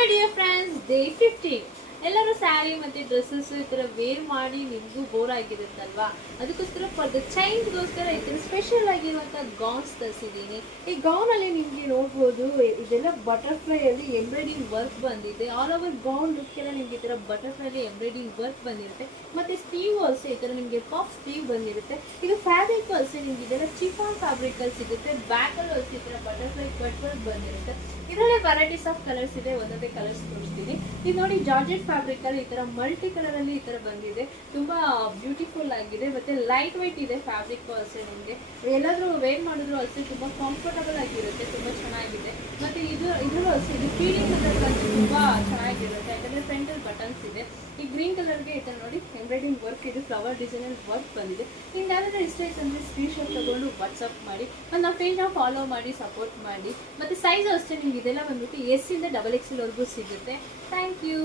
Hello dear friends, day 15. ಎಲ್ಲರೂ ಸ್ಯಾರಿ ಮತ್ತು dresses ಈ ಥರ ವೇರ್ ಮಾಡಿ ನಿಮಗೂ ಬೋರ್ ಆಗಿರುತ್ತಲ್ವಾ? ಅದಕ್ಕೋಸ್ಕರ ಫಾರ್ ದ ಚೈಲ್ಡ್ಗೋಸ್ಕರ ಈ ಥರ ಸ್ಪೆಷಲ್ ಆಗಿರುವಂಥ ಗೌನ್ಸ್ ತರಿಸಿದ್ದೀನಿ. ಈ ಗೌನಲ್ಲಿ ನಿಮಗೆ ನೋಡ್ಬೋದು, ಇದೆಲ್ಲ ಬಟರ್ಫ್ಲೈಯಲ್ಲಿ ಎಂಬ್ರಾಯ್ಡಿಂಗ್ ವರ್ಕ್ ಬಂದಿದೆ. ಆಲ್ ಓವರ್ ಗೌನ್ ಲುಕ್ಕೆಲ್ಲ ನಿಮಗೆ ಈ ಥರ ಬಟರ್ಫ್ಲೈಲಿ ಎಂಬ್ರಾಯ್ಡಿಂಗ್ ವರ್ಕ್ ಬಂದಿರುತ್ತೆ. ಮತ್ತು ಸ್ಲೀವ್ ಅಷ್ಟೇ ಈ ಥರ ನಿಮಗೆ ಪಫ್ ಸ್ಲೀವ್ ಬಂದಿರುತ್ತೆ. ಇದು ಫ್ಯಾಬ್ರಿಕ್ ಅಷ್ಟೇ ನಿಮಗೆ ಇದೆಲ್ಲ ಚಿಫಾನ್ ಫ್ಯಾಬ್ರಿಕಲ್ಲಿ ಸಿಗುತ್ತೆ. ಬ್ಯಾಕಲ್ಲೂ ಅಷ್ಟೇ ಈ ಥರ ಬಟರ್ಫ್ಲೈ ಕಟ್ ವರ್ಕ್ ಬಂದಿರುತ್ತೆ. ಇದರಲ್ಲೇ ವೆರೈಟೀಸ್ ಆಫ್ ಕಲರ್ಸ್ ಇದೆ. ಒಂದೊಂದೇ ಕಲರ್ಸ್ ತೋರಿಸ್ತೀನಿ. ಇದು ನೋಡಿ, ಜಾರ್ಜೆಟ್ ಫ್ಯಾಬ್ರಿಕ್ ಅಲ್ಲಿ ಈ ತರ ಮಲ್ಟಿ ಕಲರ್ ಅಲ್ಲಿ ಈ ತರ ಬಂದಿದೆ. ತುಂಬಾ ಬ್ಯೂಟಿಫುಲ್ ಆಗಿದೆ. ಮತ್ತೆ ಲೈಟ್ ವೈಟ್ ಇದೆ ಫ್ಯಾಬ್ರಿಕ್ ಅಷ್ಟೇ. ನಿಮಗೆ ಎಲ್ಲಾದ್ರೂ ವೇರ್ ಮಾಡಿದ್ರು ಅಷ್ಟೇ ತುಂಬಾ ಕಂಫರ್ಟಬಲ್ ಆಗಿರುತ್ತೆ. ತುಂಬಾ ಚೆನ್ನಾಗಿದೆ. ಮತ್ತೆ ಇದ್ರಲ್ಲೂ ಅಷ್ಟೇ ಇದು ಫೀಲಿಂಗ್ ಅಂತ ತುಂಬಾ ಚೆನ್ನಾಗಿರುತ್ತೆ. ಯಾಕಂದ್ರೆ ಫ್ರಂಟ್ ಅಲ್ಲಿ ಬಟನ್ಸ್ ಇದೆ. ಈ ಗ್ರೀನ್ ಕಲರ್ಗೆ ಈ ತರ ನೋಡಿ ಎಂಬ್ರಾಯ್ಡಿಂಗ್ ವರ್ಕ್ ಇದೆ. ಫ್ಲವರ್ ಡಿಸೈನ್ ಅಲ್ಲಿ ವರ್ಕ್ ಬಂದಿದೆ. ನಿಮ್ಗೆ ಯಾವ್ದಾದ್ರು ಇಷ್ಟ ಆಯ್ತು ಅಂದ್ರೆ ಸ್ಕ್ರೀನ್ ಶಾಟ್ ತಗೊಂಡು ವಾಟ್ಸ್ಆಪ್ ಮಾಡಿ. ನಮ್ಮ ಪೇಜ್ನ ಫಾಲೋ ಮಾಡಿ, ಸಪೋರ್ಟ್ ಮಾಡಿ. ಮತ್ತೆ ಸೈಜ್ ಅಷ್ಟೇ ನಿಮ್ಗೆ ಇದೆಲ್ಲ ಬಂದ್ಬಿಟ್ಟು ಎಸ್ ಇಂದ XXL ವರೆಗೂ ಸಿಗುತ್ತೆ. Thank you.